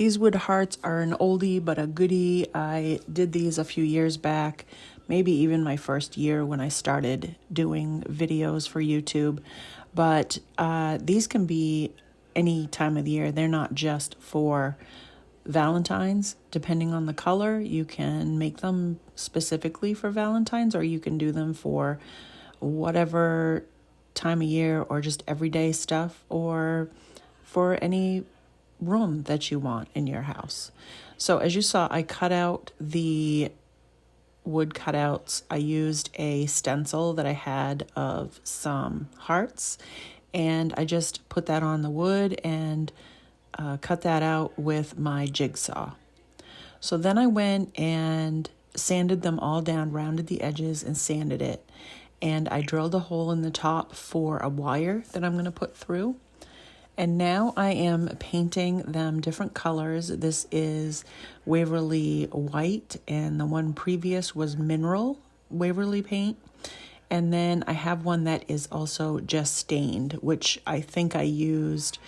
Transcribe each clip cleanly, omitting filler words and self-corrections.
These wood hearts are an oldie but a goodie. I did these a few years back, maybe even my first year when I started doing videos for YouTube. But these can be any time of the year. They're not just for Valentine's. Depending on the color, you can make them specifically for Valentine's, or you can do them for whatever time of year, or just everyday stuff, or for any room that you want in your house. So as you saw, I cut out the wood cutouts. I used a stencil that I had of some hearts, and I just put that on the wood and cut that out with my jigsaw. So then I went and sanded them all down, rounded the edges and sanded it. And I drilled a hole in the top for a wire that I'm going to put through. And now I am painting them different colors. This is Waverly White, and the one previous was Mineral Waverly paint. And then I have one that is also just stained, which I think I used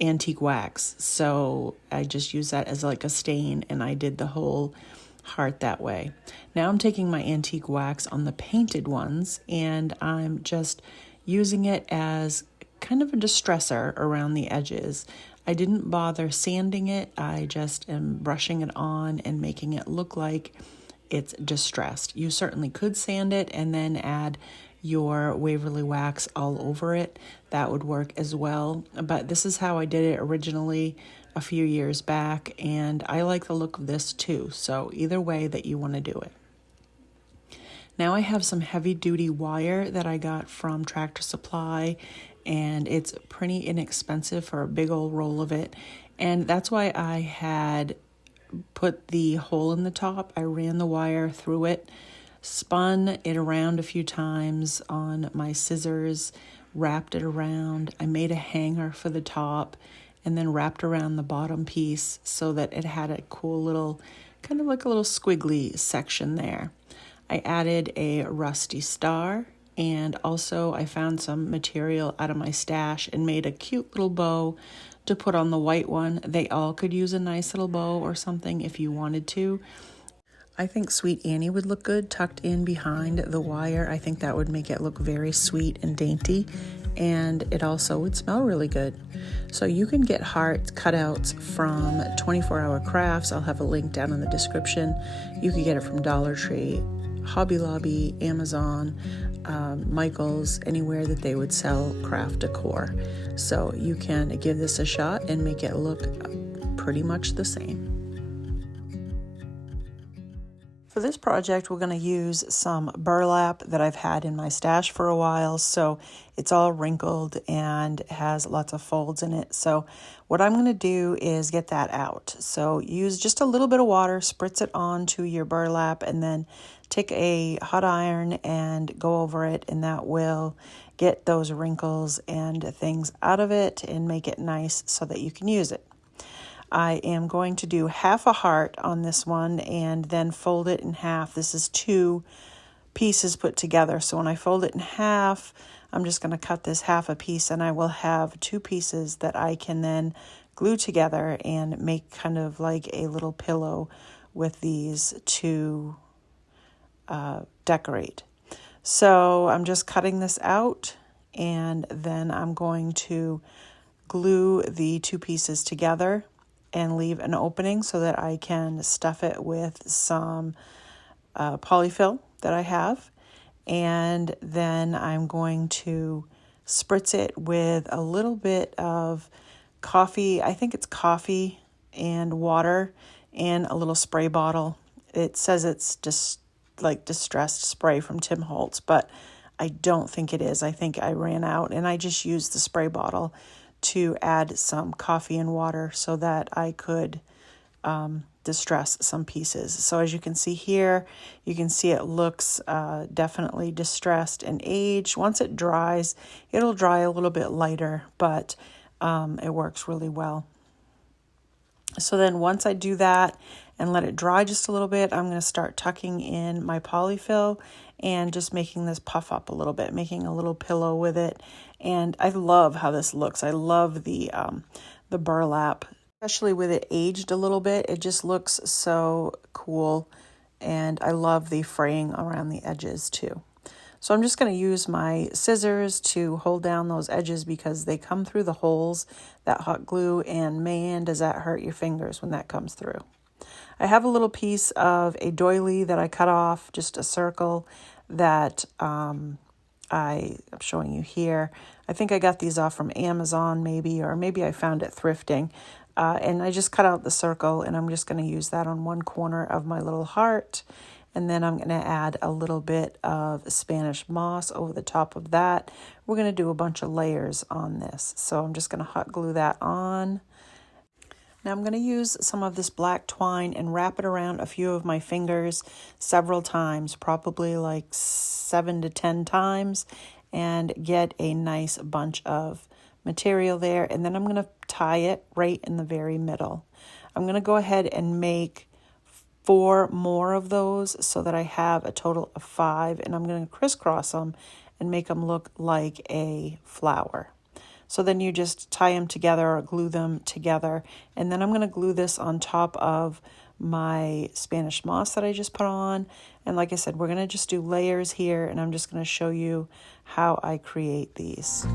antique wax. So I just used that as like a stain, and I did the whole heart that way. Now I'm taking my antique wax on the painted ones, and I'm just using it as kind of a distresser around the edges. I didn't bother sanding it. I just am brushing it on and making it look like it's distressed. You certainly could sand it and then add your Waverly wax all over it. That would work as well. But this is how I did it originally a few years back, and I like the look of this too. So either way that you want to do it. Now I have some heavy duty wire that I got from Tractor Supply, and it's pretty inexpensive for a big old roll of it. And that's why I had put the hole in the top. I ran the wire through it, spun it around a few times on my scissors, wrapped it around. I made a hanger for the top and then wrapped around the bottom piece so that it had a cool little, kind of like a little squiggly section there. I added a rusty star, and also I found some material out of my stash and made a cute little bow to put on the white one. They all could use a nice little bow or something if you wanted to. I think Sweet Annie would look good tucked in behind the wire. I think that would make it look very sweet and dainty, and it also would smell really good. So you can get heart cutouts from 24 Hour Crafts. I'll have a link down in the description. You can get it from Dollar Tree, Hobby Lobby, Amazon, Michael's, anywhere that they would sell craft decor. So you can give this a shot and make it look pretty much the same. For this project, we're going to use some burlap that I've had in my stash for a while, so it's all wrinkled and has lots of folds in it. So what I'm going to do is get that out. So use just a little bit of water, spritz it onto your burlap, and then take a hot iron and go over it, and that will get those wrinkles and things out of it and make it nice so that you can use it. I am going to do half a heart on this one and then fold it in half. This is 2 pieces put together. So when I fold it in half, I'm just going to cut this half a piece, and I will have 2 pieces that I can then glue together and make kind of like a little pillow with these to decorate. So I'm just cutting this out, and then I'm going to glue the 2 pieces together and leave an opening so that I can stuff it with some polyfill that I have. And then I'm going to spritz it with a little bit of coffee. I think it's coffee and water in a little spray bottle. It says it's just like distressed spray from Tim Holtz, but I don't think it is. I think I ran out, and I just used the spray bottle to add some coffee and water so that I could distress some pieces. So as you can see here, you can see it looks definitely distressed and aged. Once it dries, it'll dry a little bit lighter, but it works really well. So then once I do that and let it dry just a little bit, I'm going to start tucking in my polyfill and just making this puff up a little bit, making a little pillow with it. And I love how this looks. I love the burlap Especially with it aged a little bit, it just looks so cool. And I love the fraying around the edges too. So I'm just going to use my scissors to hold down those edges because they come through the holes, that hot glue, and man, does that hurt your fingers when that comes through. I have a little piece of a doily that I cut off, just a circle that I'm showing you here. I think I got these off from Amazon maybe, or maybe I found it thrifting. And I just cut out the circle, and I'm just going to use that on one corner of my little heart. And then I'm going to add a little bit of Spanish moss over the top of that. We're going to do a bunch of layers on this. So I'm just going to hot glue that on. Now I'm going to use some of this black twine and wrap it around a few of my fingers several times, probably like 7 to 10 times, and get a nice bunch of material there. And then I'm going to tie it right in the very middle. I'm going to go ahead and make 4 more of those so that I have a total of 5, and I'm going to crisscross them and make them look like a flower. So then you just tie them together or glue them together, and then I'm going to glue this on top of my Spanish moss that I just put on. And like I said, we're going to just do layers here, and I'm just going to show you how I create these.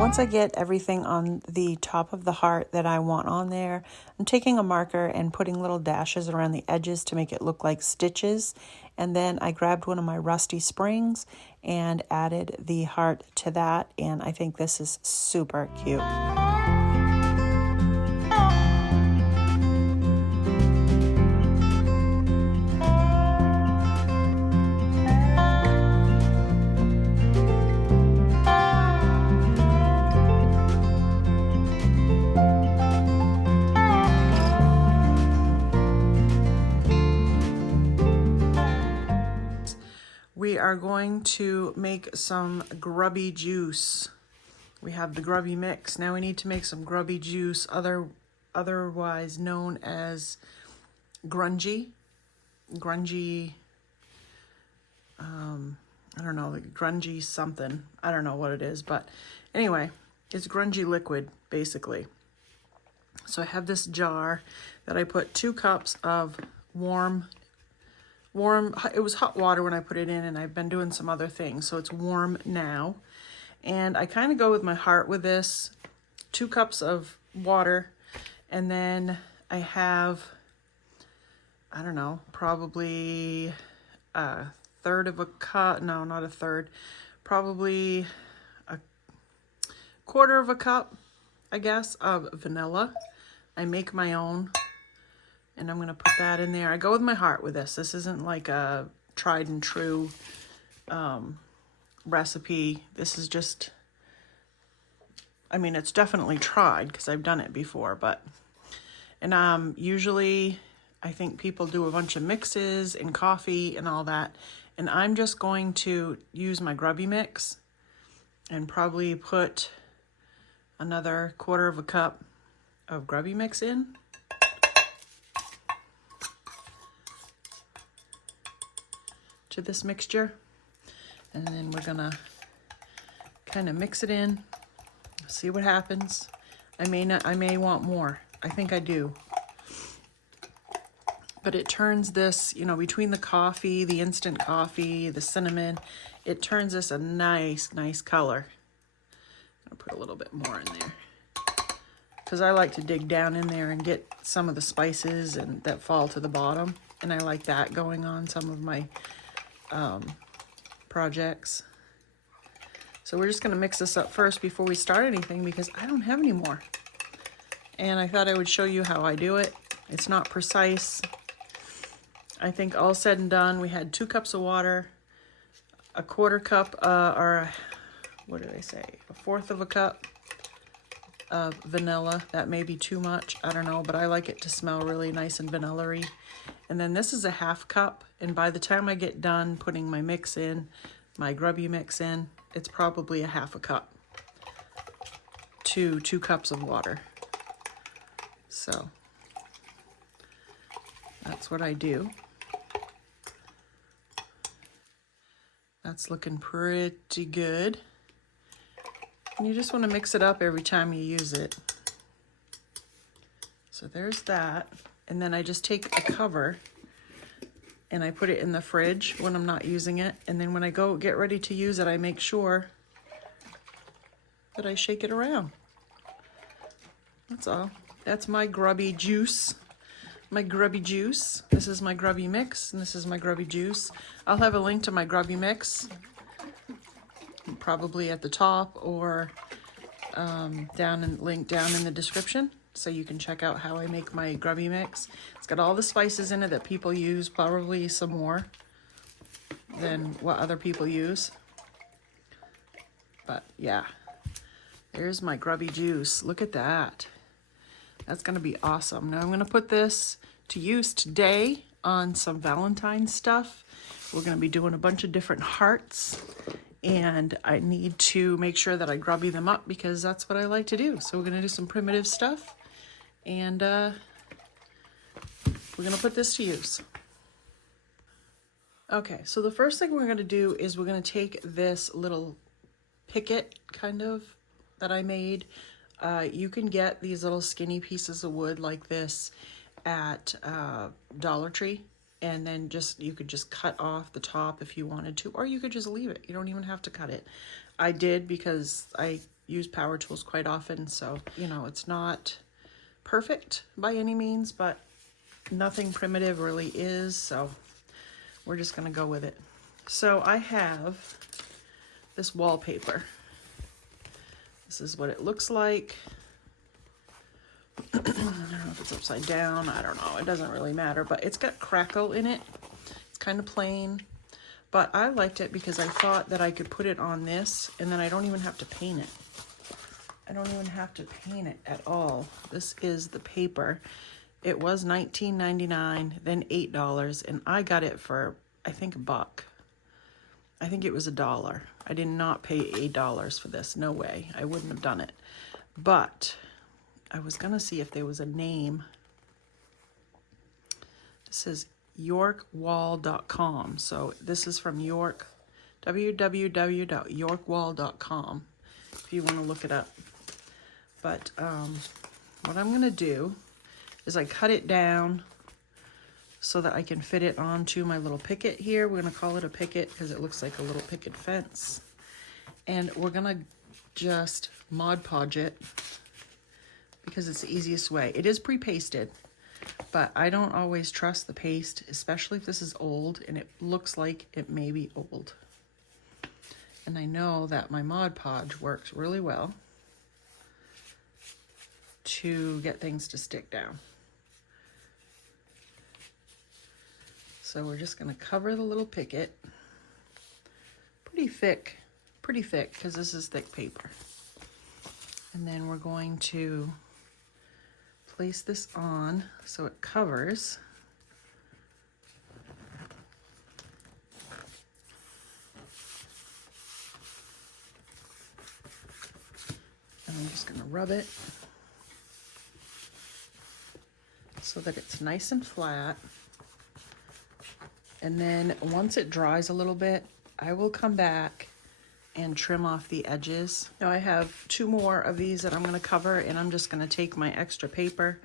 Once I get everything on the top of the heart that I want on there, I'm taking a marker and putting little dashes around the edges to make it look like stitches. And then I grabbed one of my rusty springs and added the heart to that. And I think this is super cute. We are going to make some grubby juice. We have the grubby mix. Now we need to make some grubby juice, otherwise known as grungy. I don't know, like grungy something. I don't know what it is, but anyway, it's grungy liquid, basically. So I have this jar that I put 2 cups of warm, it was hot water when I put it in, and I've been doing some other things, so it's warm now. And I kind of go with my heart with this, 2 cups of water, and then I have, I don't know, probably a third of a cup, no, not a third, probably a quarter of a cup, I guess, of vanilla. I make my own. And I'm going to put that in there. I go with my heart with this. This isn't like a tried and true recipe. This is just, I mean, it's definitely tried because I've done it before. But, and usually I think people do a bunch of mixes and coffee and all that. And I'm just going to use my grubby mix and probably put another quarter of a cup of grubby mix in. To this mixture, and then we're gonna kind of mix it in, see what happens. I may want more. I think I do. But it turns this, you know, between the coffee, the instant coffee, the cinnamon, it turns this a nice color. I'll put a little bit more in there because I like to dig down in there and get some of the spices and that fall to the bottom, and I like that going on some of my projects. So we're just going to mix this up first before we start anything because I don't have any more. and I thought I would show you how I do it. It's not precise. I think all said and done, we had 2 cups of water, a 1/4 cup, or what did I say? A 1/4 of a cup of vanilla. That may be too much, I don't know, but I like it to smell really nice and vanilla-y. And then this is a 1/2 cup, and by the time I get done putting my mix in, my Grubby mix in, it's probably a 1/2 cup to 2 cups of water. So that's what I do. That's looking pretty good. And you just want to mix it up every time you use it. So there's that. And then I just take a cover and I put it in the fridge when I'm not using it. And then when I go get ready to use it, I make sure that I shake it around. That's all. That's my Grubby juice. My Grubby juice. This is my Grubby mix, and this is my Grubby juice. I'll have a link to my Grubby mix, probably at the top or link down in the description, so you can check out how I make my Grubby mix. It's got all the spices in it that people use, probably some more than what other people use. But yeah, there's my Grubby juice. Look at that. That's gonna be awesome. Now I'm gonna put this to use today on some Valentine stuff. We're gonna be doing a bunch of different hearts, and I need to make sure that I Grubby them up because that's what I like to do. So we're gonna do some primitive stuff, and we're gonna put this to use. Okay, so the first thing we're gonna do is we're gonna take this little picket kind of that I made. You can get these little skinny pieces of wood like this at Dollar Tree, and then you could just cut off the top if you wanted to, or you could just leave it. You don't even have to cut it. I did because I use power tools quite often, so you know, it's not perfect by any means, but nothing primitive really is, so we're just gonna go with it. So I have this wallpaper. This is what it looks like. I don't know if it's upside down. I don't know. It doesn't really matter, but it's got crackle in it. It's kind of plain, but I liked it because I thought that I could put it on this and then I don't even have to paint it. I don't even have to paint it at all. This is the paper. It was $19.99, then $8, and I got it for, I think, $1. I think it was $1. I did not pay $8 for this. No way. I wouldn't have done it. But I was going to see if there was a name. It says yorkwall.com. So this is from York, www.yorkwall.com, if you want to look it up. But what I'm going to do is I cut it down so that I can fit it onto my little picket here. We're gonna call it a picket because it looks like a little picket fence. And we're gonna just Mod Podge it because it's the easiest way. It is pre-pasted, but I don't always trust the paste, especially if this is old and it looks like it may be old. And I know that my Mod Podge works really well to get things to stick down. So we're just going to cover the little picket. Pretty thick because this is thick paper. And then we're going to place this on so it covers. And I'm just going to rub it so that it's nice and flat. And then once it dries a little bit, I will come back and trim off the edges. Now I have 2 more of these that I'm going to cover, and I'm just going to take my extra paper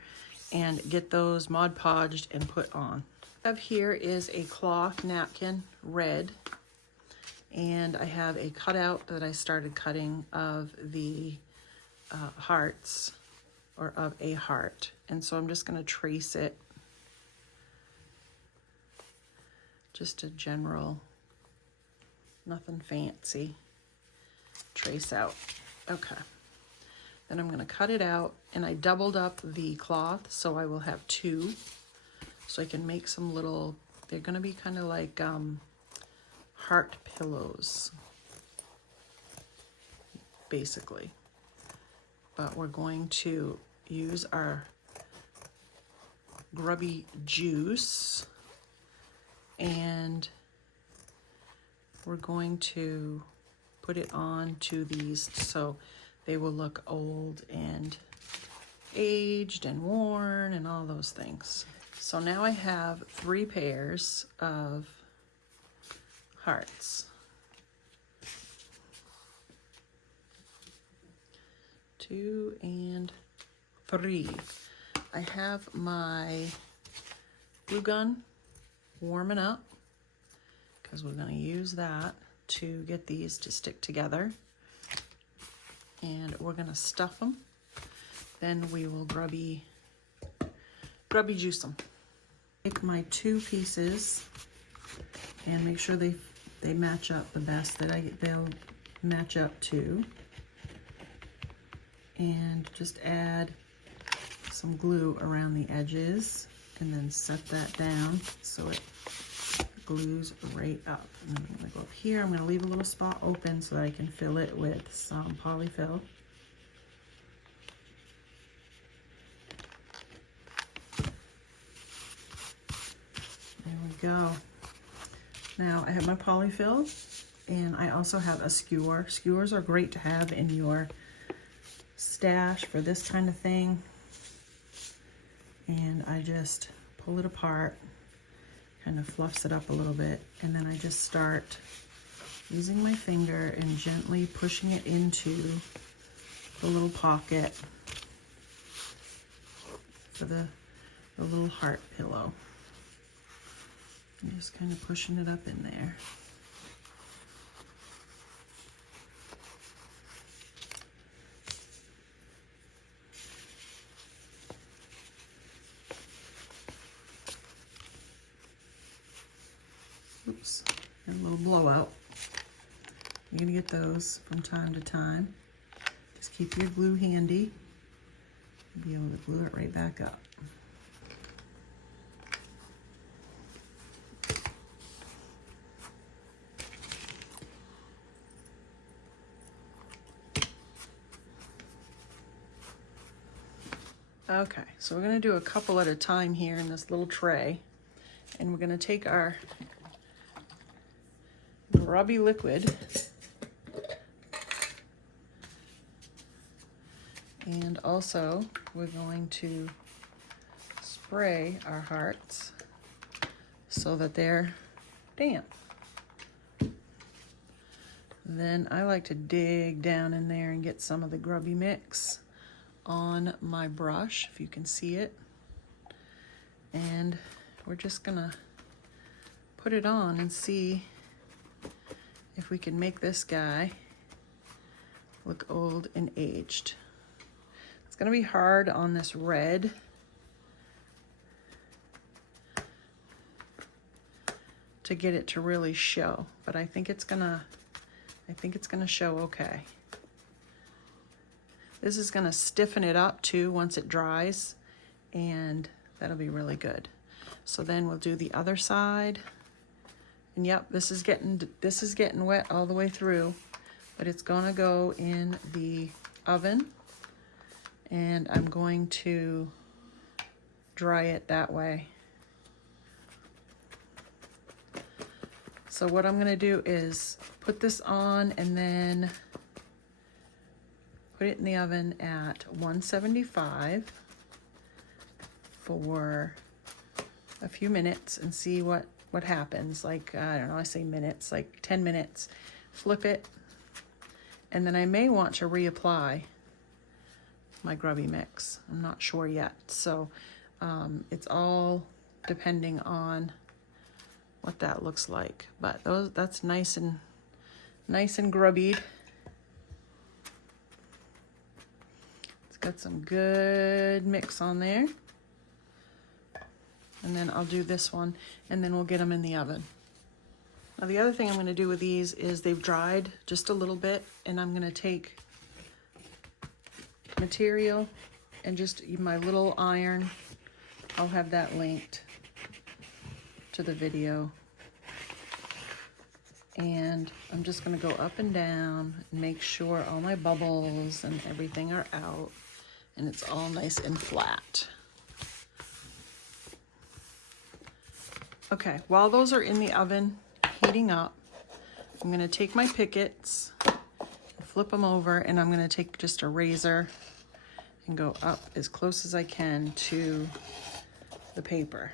and get those Mod Podged and put on. What I have here is a cloth napkin, red, and I have a cutout that I started cutting of the hearts, or of a heart. And so I'm just going to trace it. Just a general, nothing fancy, trace out. Okay, Then I'm gonna cut it out, and I doubled up the cloth, so I will have 2. So I can make some little, they're gonna be kind of like heart pillows, basically. But we're going to use our Grubby juice, and we're going to put it on to these so they will look old and aged and worn and all those things. So now I have 3 pairs of hearts. 2 and 3. I have my glue gun warming up because we're going to use that to get these to stick together. And we're going to stuff them. Then we will grubby juice them. Take my 2 pieces and make sure they match up the best that they'll match up to. And just add some glue around the edges and then set that down so it glues right up. And I'm gonna go up here, I'm gonna leave a little spot open so that I can fill it with some polyfill. There we go. Now I have my polyfill, and I also have a skewer. Skewers are great to have in your stash for this kind of thing. And I just pull it apart, kind of fluffs it up a little bit, and then I just start using my finger and gently pushing it into the little pocket for the little heart pillow. I'm just kind of pushing it up in there. Oops, and a little blowout. You're gonna get those from time to time. Just keep your glue handy. You'll be able to glue it right back up. Okay, so we're gonna do a couple at a time here in this little tray. And we're gonna take our Grubby liquid and also we're going to spray our hearts so that they're damp. Then I like to dig down in there and get some of the Grubby mix on my brush, if you can see it. And we're just gonna put it on and see if we can make this guy look old and aged. It's gonna be hard on this red. To get it to really show, but I think it's gonna show okay. This is gonna stiffen it up too once it dries, and that'll be really good. So then we'll do the other side. And yep, this is getting wet all the way through, but it's gonna go in the oven, and I'm going to dry it that way. So what I'm gonna do is put this on and then put it in the oven at 175 for a few minutes and see what happens. Like, I don't know, I say minutes, like 10 minutes. Flip it, and then I may want to reapply my Grubby mix. I'm not sure yet. So it's all depending on what that looks like. But that's nice and grubbied. It's got some good mix on there. And then I'll do this one, and then we'll get them in the oven. Now the other thing I'm gonna do with these is they've dried just a little bit, and I'm gonna take material and just my little iron. I'll have that linked to the video. And I'm just gonna go up and down and make sure all my bubbles and everything are out and it's all nice and flat. Okay, while those are in the oven heating up, I'm gonna take my pickets, flip them over, and I'm gonna take just a razor and go up as close as I can to the paper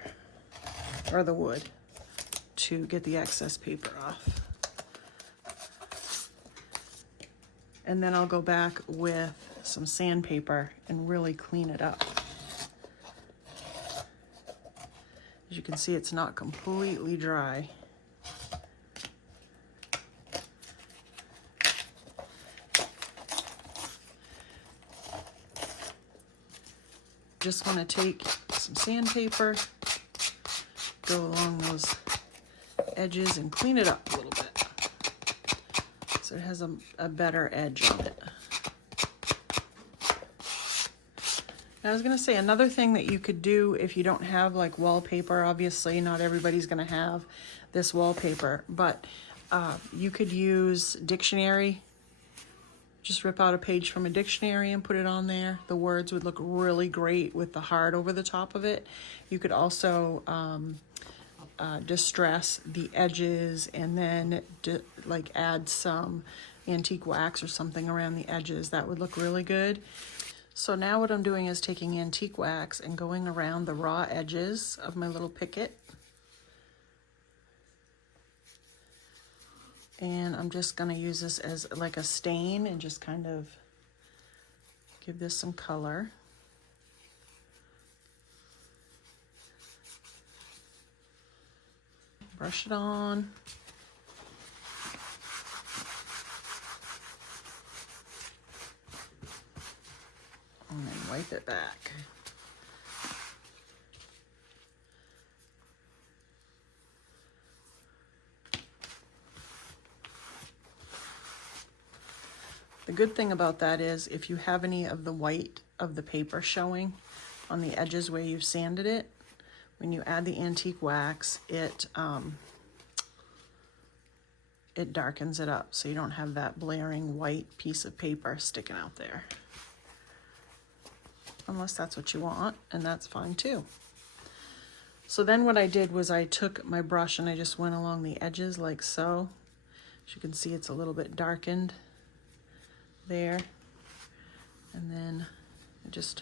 or the wood to get the excess paper off. And then I'll go back with some sandpaper and really clean it up. As you can see, it's not completely dry. Just want to take some sandpaper, go along those edges and clean it up a little bit so it has a better edge on it. Now, I was going to say another thing that you could do if you don't have like wallpaper. Obviously not everybody's going to have this wallpaper, but you could use dictionary. Just rip out a page from a dictionary and put it on there. The words would look really great with the heart over the top of it. You could also distress the edges and then like add some antique wax or something around the edges. That would look really good. So now what I'm doing is taking antique wax and going around the raw edges of my little picket. And I'm just going to use this as like a stain and just kind of give this some color. Brush it on. And then wipe it back. The good thing about that is if you have any of the white of the paper showing on the edges where you've sanded it, when you add the antique wax, it darkens it up so you don't have that blaring white piece of paper sticking out there. Unless that's what you want, and that's fine too. So then what I did was I took my brush and I just went along the edges like so. As you can see, it's a little bit darkened there. And then I just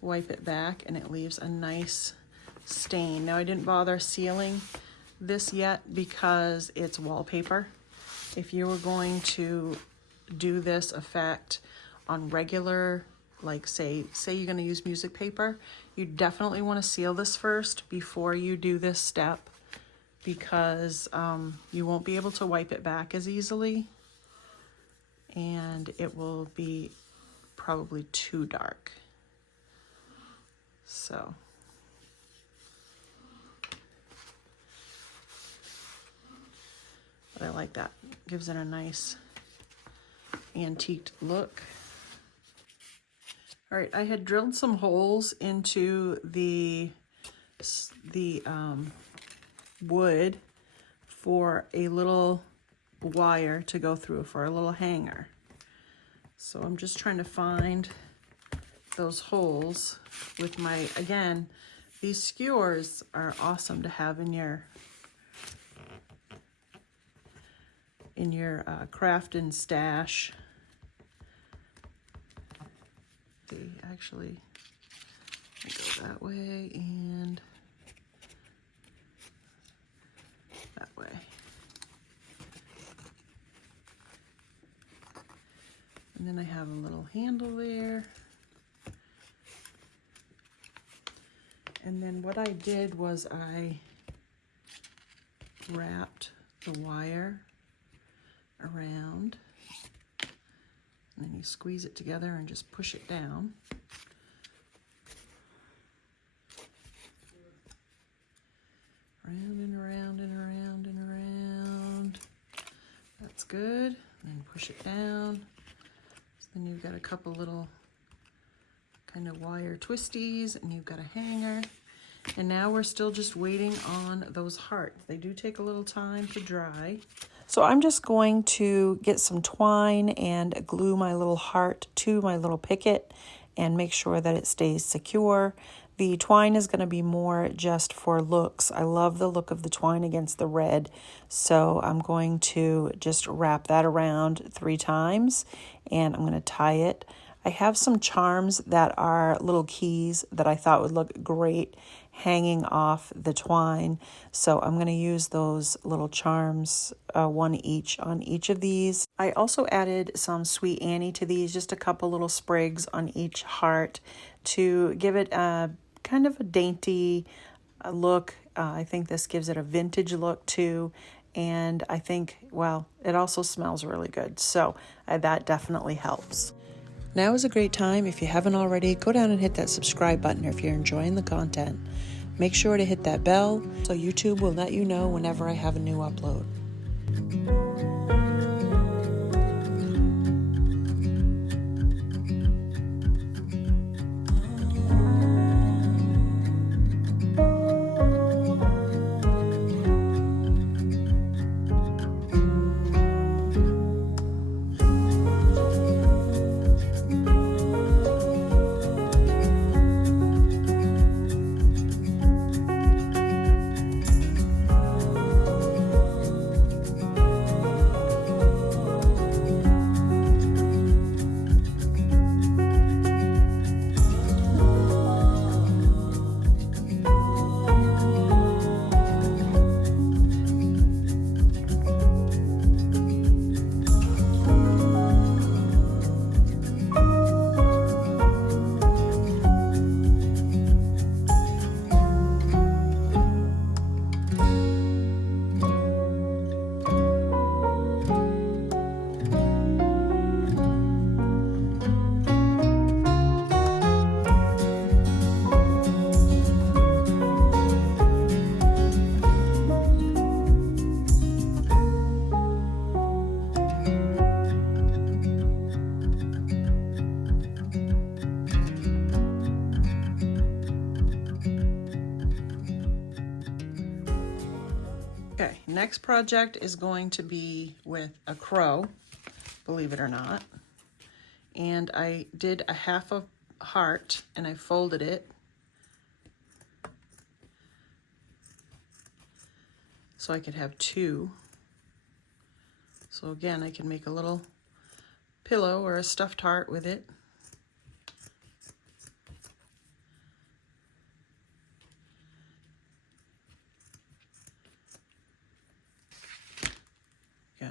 wipe it back and it leaves a nice stain. Now I didn't bother sealing this yet because it's wallpaper. If you were going to do this effect on regular, like say you're going to use music paper, you definitely want to seal this first before you do this step, because you won't be able to wipe it back as easily and it will be probably too dark. So but I like that. Gives it a nice antiqued look. All right, I had drilled some holes into the wood for a little wire to go through for a little hanger. So I'm just trying to find those holes with my, again, these skewers are awesome to have in your craft and stash. See, actually, I go that way and that way. And then I have a little handle there. And then what I did was I wrapped the wire around, and then you squeeze it together and just push it down. Round and around and around and around. That's good. And then push it down. So And you've got a couple little kind of wire twisties, and you've got a hanger. And now we're still just waiting on those hearts. They do take a little time to dry. So I'm just going to get some twine and glue my little heart to my little picket and make sure that it stays secure. The twine is going to be more just for looks. I love the look of the twine against the red. So I'm going to just wrap that around 3 times and I'm going to tie it. I have some charms that are little keys that I thought would look great hanging off the twine. So I'm going to use those little charms, 1 each on each of these. I also added some Sweet Annie to these, just a couple little sprigs on each heart to give it a kind of a dainty look. I think this gives it a vintage look too. And I think, well, it also smells really good. So that definitely helps. Now is a great time, if you haven't already, go down and hit that subscribe button if you're enjoying the content. Make sure to hit that bell so YouTube will let you know whenever I have a new upload. Okay, next project is going to be with a crow, believe it or not. And I did a half a heart and I folded it so I could have 2. So again, I can make a little pillow or a stuffed heart with it. Go.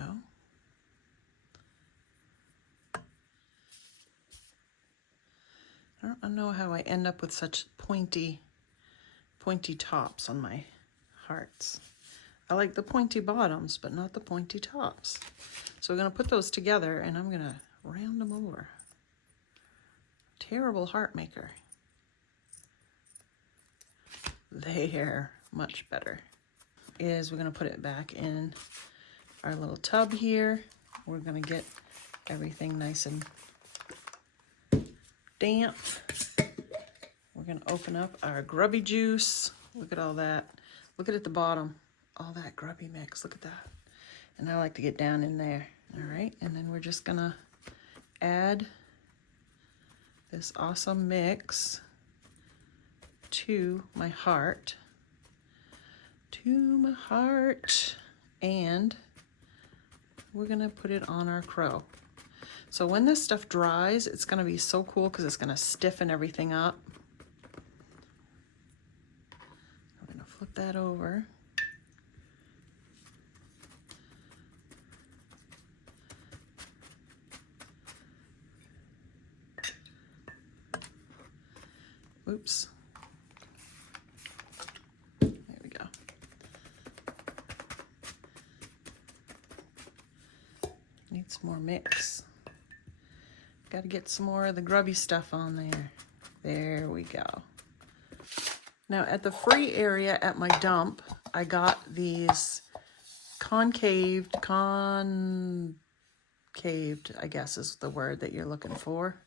I don't know how I end up with such pointy tops on my hearts. I like the pointy bottoms, but not the pointy tops. So we're going to put those together and I'm going to round them over. Terrible heart maker. There, much better. Is we're going to put it back in our little tub here. We're going to get everything nice and damp. We're going to open up our grubby juice. Look at all that. Look at the bottom. All that grubby mix. Look at that. And I like to get down in there. All right. And then we're just going to add this awesome mix to my heart. And we're going to put it on our crow. So when this stuff dries, it's going to be so cool because it's going to stiffen everything up. I'm going to flip that over. Oops. There we go. Need some more mix. Got to get some more of the grubby stuff on there. There we go. Now at the free area at my dump, I got these concave caved, I guess is the word that you're looking for,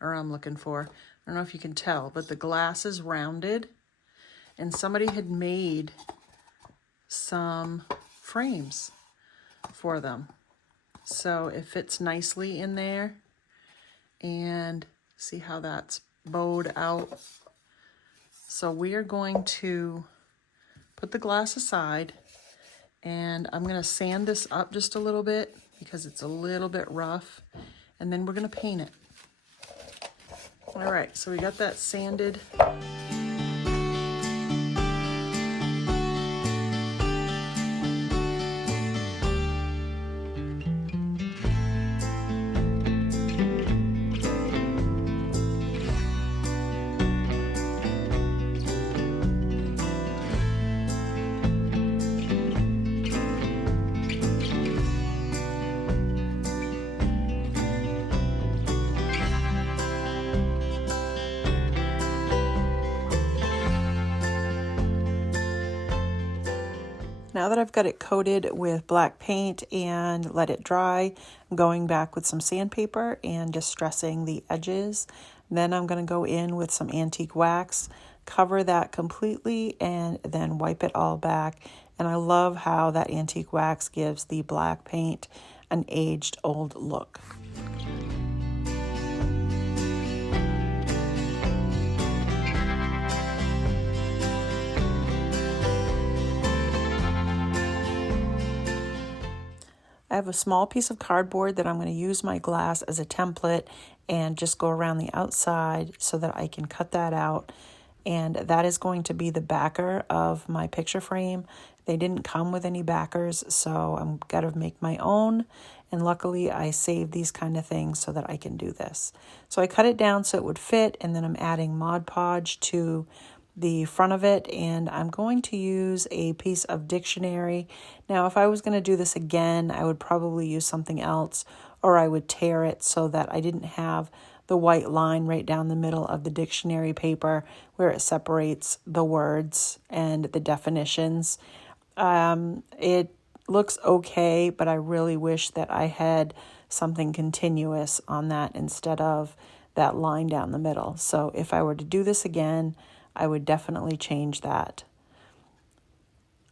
or I'm looking for. I don't know if you can tell, but the glass is rounded, and somebody had made some frames for them. So it fits nicely in there, and see how that's bowed out. So we are going to put the glass aside, and I'm going to sand this up just a little bit because it's a little bit rough, and then we're going to paint it. All right, so we got that sanded. Now that I've got it coated with black paint and let it dry, I'm going back with some sandpaper and distressing the edges. Then I'm going to go in with some antique wax, cover that completely, and then wipe it all back. And I love how that antique wax gives the black paint an aged old look. I have a small piece of cardboard that I'm going to use my glass as a template and just go around the outside so that I can cut that out. And that is going to be the backer of my picture frame. They didn't come with any backers, so I'm going to make my own. And luckily I saved these kind of things so that I can do this. So I cut it down so it would fit, and then I'm adding Mod Podge to the front of it, and I'm going to use a piece of dictionary. Now, if I was going to do this again, I would probably use something else, or I would tear it so that I didn't have the white line right down the middle of the dictionary paper where it separates the words and the definitions. It looks okay, but I really wish that I had something continuous on that instead of that line down the middle. So if I were to do this again, I would definitely change that.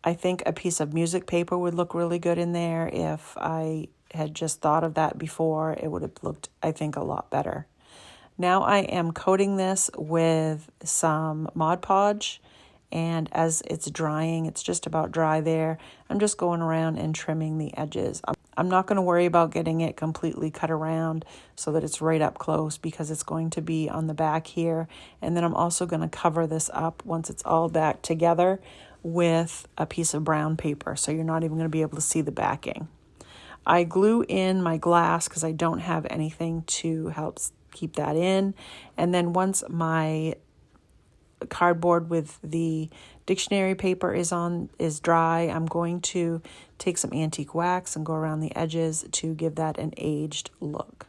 I think a piece of music paper would look really good in there. If I had just thought of that before, it would have looked, I think, a lot better. Now I am coating this with some Mod Podge, and as it's drying, it's just about dry there, I'm just going around and trimming the edges. I'm not going to worry about getting it completely cut around so that it's right up close, because it's going to be on the back here. And then I'm also going to cover this up once it's all back together with a piece of brown paper, so you're not even going to be able to see the backing. I glue in my glass because I don't have anything to help keep that in. And then once my cardboard with the dictionary paper is dry, I'm going to take some antique wax and go around the edges to give that an aged look.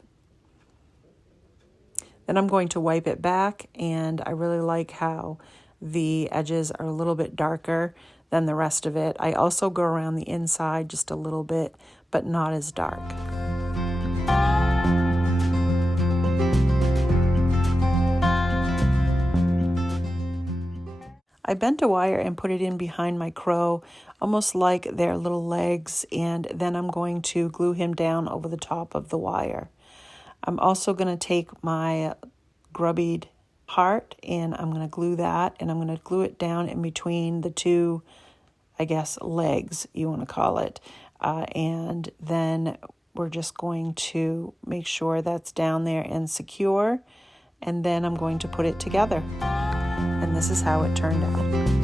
Then I'm going to wipe it back, and I really like how the edges are a little bit darker than the rest of it. I also go around the inside just a little bit, but not as dark. I bent a wire and put it in behind my crow, almost like their little legs, and then I'm going to glue him down over the top of the wire. I'm also going to take my grubbied heart, and I'm going to glue that, and I'm going to glue it down in between the two, I guess, legs, you want to call it. And then we're just going to make sure that's down there and secure, and then I'm going to put it together. And this is how it turned out.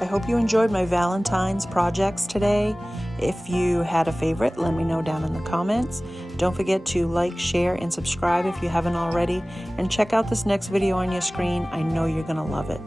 I hope you enjoyed my Valentine's projects today. If you had a favorite, let me know down in the comments. Don't forget to like, share, and subscribe if you haven't already. And check out this next video on your screen. I know you're going to love it.